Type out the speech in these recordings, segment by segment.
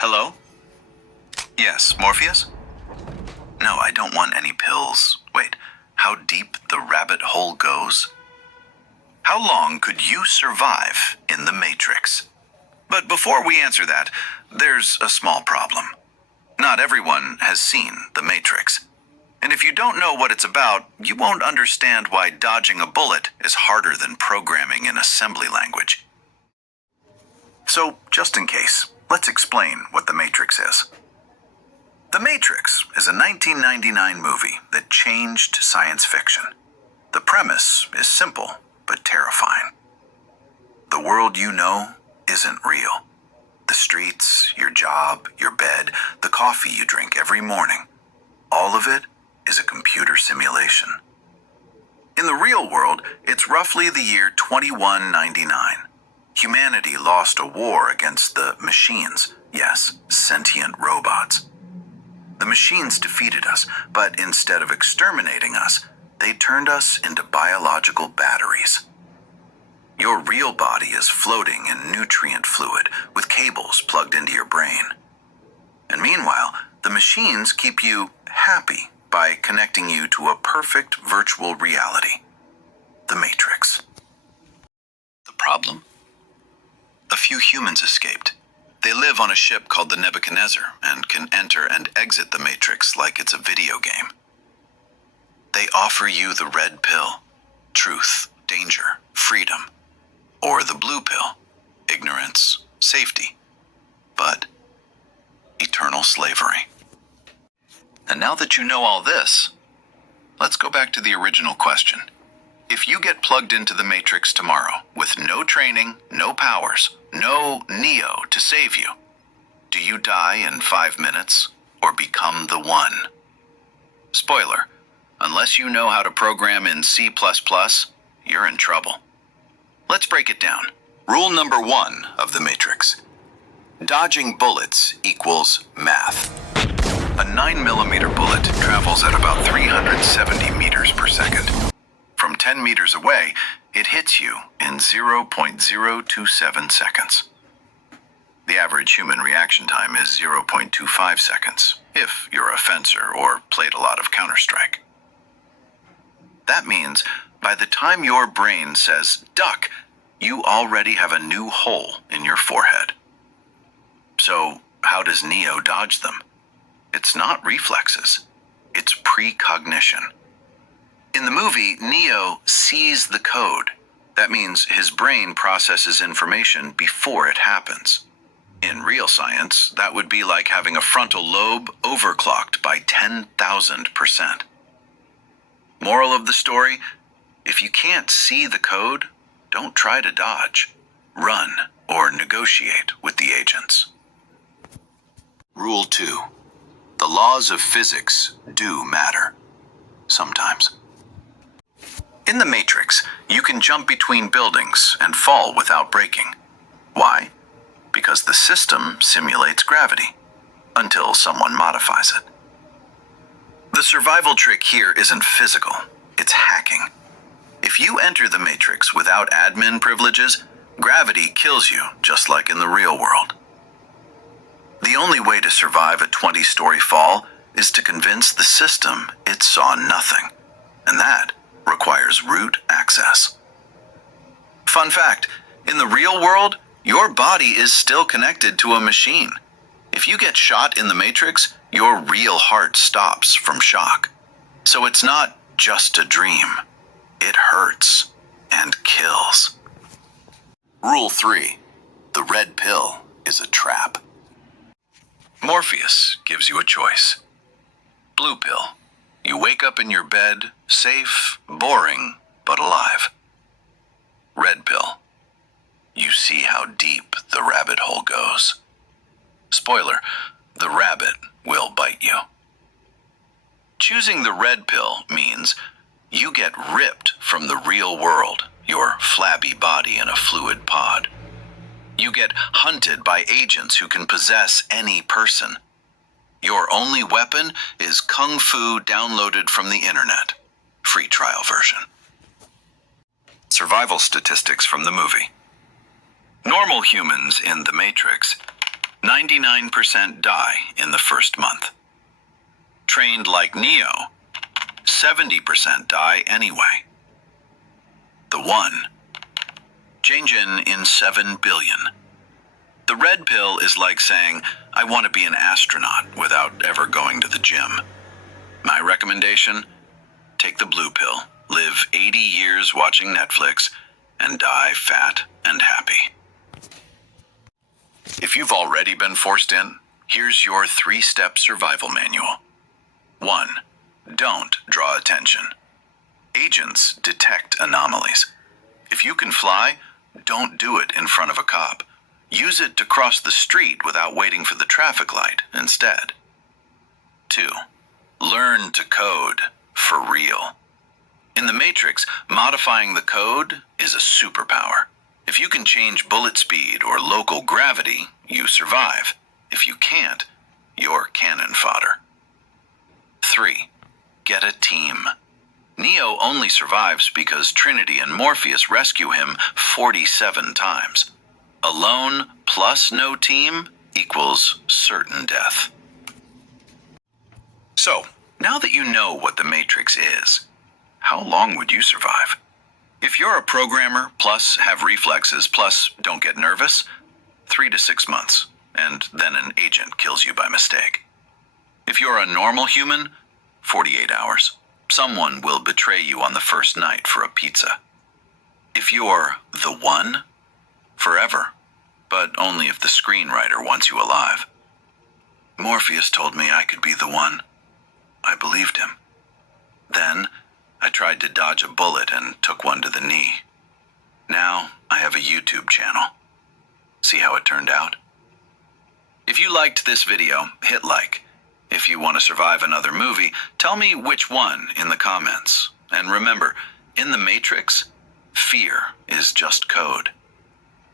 Hello? Yes, Morpheus? No, I don't want any pills. Wait, how deep the rabbit hole goes? How long could you survive in the Matrix? But before we answer that, there's a small problem. Not everyone has seen the Matrix. And if you don't know what it's about, you won't understand why dodging a bullet is harder than programming in assembly language. So, just in case, let's explain what The Matrix is. The Matrix is a 1999 movie that changed science fiction. The premise is simple, but terrifying. The world you know isn't real. The streets, your job, your bed, the coffee you drink every morning, all of it is a computer simulation. In the real world, it's roughly the year 2199. Humanity lost a war against the machines, yes, sentient robots. The machines defeated us, but instead of exterminating us, they turned us into biological batteries. Your real body is floating in nutrient fluid with cables plugged into your brain. And meanwhile, the machines keep you happy by connecting you to a perfect virtual reality. The Matrix. The problem? A few humans escaped. They live on a ship called the Nebuchadnezzar and can enter and exit the Matrix like it's a video game. They offer you the red pill, truth, danger, freedom, or the blue pill, ignorance, safety, but eternal slavery. And now that you know all this, let's go back to the original question. If you get plugged into the Matrix tomorrow with no training, no powers, no Neo to save you, do you die in 5 minutes or become the one? Spoiler, unless you know how to program in C++, you're in trouble. Let's break it down. Rule number 1 of the Matrix. Dodging bullets equals math. A 9mm bullet travels at about 370 meters per second. From 10 meters away, it hits you in 0.027 seconds. The average human reaction time is 0.25 seconds, if you're a fencer or played a lot of Counter-Strike. That means by the time your brain says duck, you already have a new hole in your forehead. So, how does Neo dodge them? It's not reflexes, it's precognition. In the movie, Neo sees the code. That means his brain processes information before it happens. In real science, that would be like having a frontal lobe overclocked by 10,000%. Moral of the story, if you can't see the code, don't try to dodge, run, or negotiate with the agents. Rule 2. The laws of physics do matter. Sometimes. In the Matrix, you can jump between buildings and fall without breaking. Why? Because the system simulates gravity, until someone modifies it. The survival trick here isn't physical, it's hacking. If you enter the Matrix without admin privileges, gravity kills you, just like in the real world. The only way to survive a 20-story fall is to convince the system it saw nothing, and that requires root access. Fun fact, in the real world, your body is still connected to a machine. If you get shot in the Matrix, your real heart stops from shock. So it's not just a dream. It hurts and kills. Rule 3. The red pill is a trap. Morpheus gives you a choice. Blue pill. You wake up in your bed, safe, boring, but alive. Red pill. You see how deep the rabbit hole goes. Spoiler, the rabbit will bite you. Choosing the red pill means you get ripped from the real world, your flabby body in a fluid pod. You get hunted by agents who can possess any person. Your only weapon is Kung Fu downloaded from the internet. Free trial version. Survival statistics from the movie. Normal humans in The Matrix 99% die in the first month. Trained like Neo, 70% die anyway. The one. Change in 7 billion. The red pill is like saying, I want to be an astronaut without ever going to the gym. My recommendation? Take the blue pill, live 80 years watching Netflix, and die fat and happy. If you've already been forced in, here's your 3-step survival manual. 1. Don't draw attention. Agents detect anomalies. If you can fly, don't do it in front of a cop. Use it to cross the street without waiting for the traffic light instead. 2. Learn to code for real. In the Matrix, modifying the code is a superpower. If you can change bullet speed or local gravity, you survive. If you can't, you're cannon fodder. 3. Get a team. Neo only survives because Trinity and Morpheus rescue him 47 times. Alone plus no team equals certain death. So, now that you know what the Matrix is, how long would you survive? If you're a programmer, plus have reflexes, plus don't get nervous, 3 to 6 months, and then an agent kills you by mistake. If you're a normal human, 48 hours. Someone will betray you on the first night for a pizza. If you're the one, forever, but only if the screenwriter wants you alive. Morpheus told me I could be the one. I believed him. Then, I tried to dodge a bullet and took one to the knee. Now, I have a YouTube channel. See how it turned out? If you liked this video, hit like. If you want to survive another movie, tell me which one in the comments. And remember, in the Matrix, fear is just code.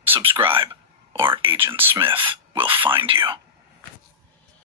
Subscribe, or Agent Smith will find you.